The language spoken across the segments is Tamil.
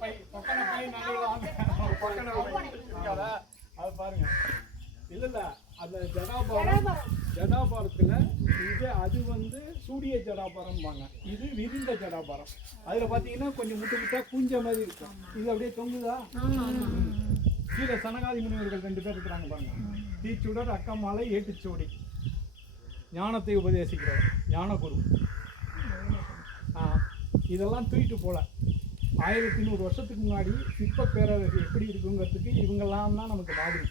பை நடுவில் வாங்க பொக்கன பை இருக்காதா அது பாருங்க. இல்ல அந்த ஜடாபாரத்துல இது அது வந்து சூரிய ஜடாபாரம்பாங்க, இது விரிந்த ஜடாபாரம். அதுல பாத்தீங்கன்னா கொஞ்சம் முட்டு முட்டா கூஞ்ச மாதிரி இருக்கும், இது அப்படியே தொங்குதா. கீழே சனகாதி முனிவர்கள் 2 பேர் இருக்கிறாங்க பாருங்க. தீச்சுடர் அக்கமாலை ஏட்டுச்சோடி, ஞானத்தை உபதேசிக்கிறவர் ஞானகுரு. இதெல்லாம் தூக்கிட்டு போல 1100 வருஷத்துக்கு முன்னாடி சிற்ப பேரரசு எப்படி இருக்குங்கிறதுக்கு இவங்கெல்லாம் தான் நமக்கு மாதிரி.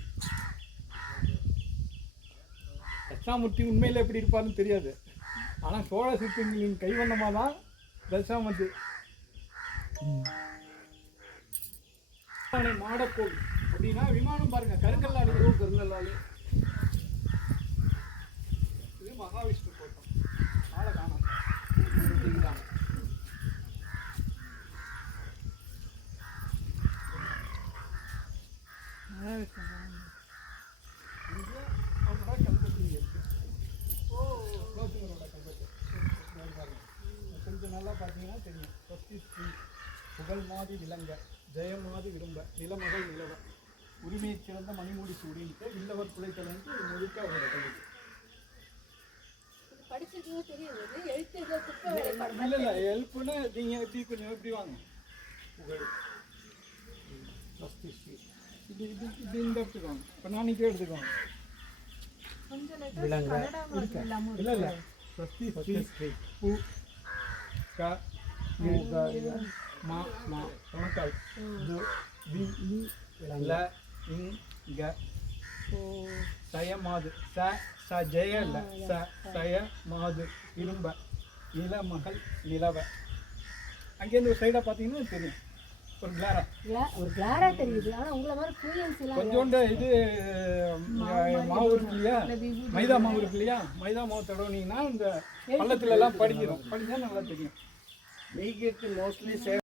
தட்சாமூர்த்தி உண்மையில் எப்படி இருப்பாருன்னு தெரியாது, ஆனால் சோழ சிற்பங்களின் கைவண்ணமாக தான் தட்சாமூர்த்தி. மாடக்கோள் அப்படின்னா விமானம் பாருங்க, கருங்கல்லாடு. கருங்கல்லாடு இது மகாவிஷ்ணு கோட்டம். ஆளை காணோம். கொஞ்சம் நல்லா பார்த்தீங்கன்னா தெரியும். ஸ்வஸ்தி ஸ்ரீ புகழ் மாதி விளங்க ஜெயமாதி விரும்ப நிலமகள் நிலவ உரிமையை சிறந்த மணிமூடி சூடின்ட்டு வில்லவர் குலைத்தலன்ட்டு முழுக்க அவரோட கல்வி. இல்லை ஹெல்ப்னு நீங்கள் எப்படி கொஞ்சம் எப்படி வாங்க. புகழ் ஸ்வஸ்தி ஸ்ரீ இது இது இது இந்த எடுத்துக்கோங்க. இப்போ நான் நிற்க எடுத்துக்கோங்க. இல்லை இல்லை ஸ்வஸ்தி ஸ்ரீ பூ க மா மா தொணக்கால் வி ல இங் க சய மாது ச ச ஜெய இல்லை ச சய மாது இரும்ப நிலமகள் நிலவ. அங்கேருந்து ஒரு சைடாக பார்த்தீங்கன்னா தெரியும், ஒரு கிளாரா தெரியுது. ஆனால் உங்களை மாதிரி ஃப்ளூயன்ஸ் கொஞ்சோண்டு இது மாவு இருக்கு இல்லையா, மைதா மாவு இருக்கு இல்லையா, மைதா மாவு தடவுனீங்கன்னா இந்த பள்ளத்துல எல்லாம் படிக்கிறோம், படித்தா நல்லா தெரியும். Make it mostly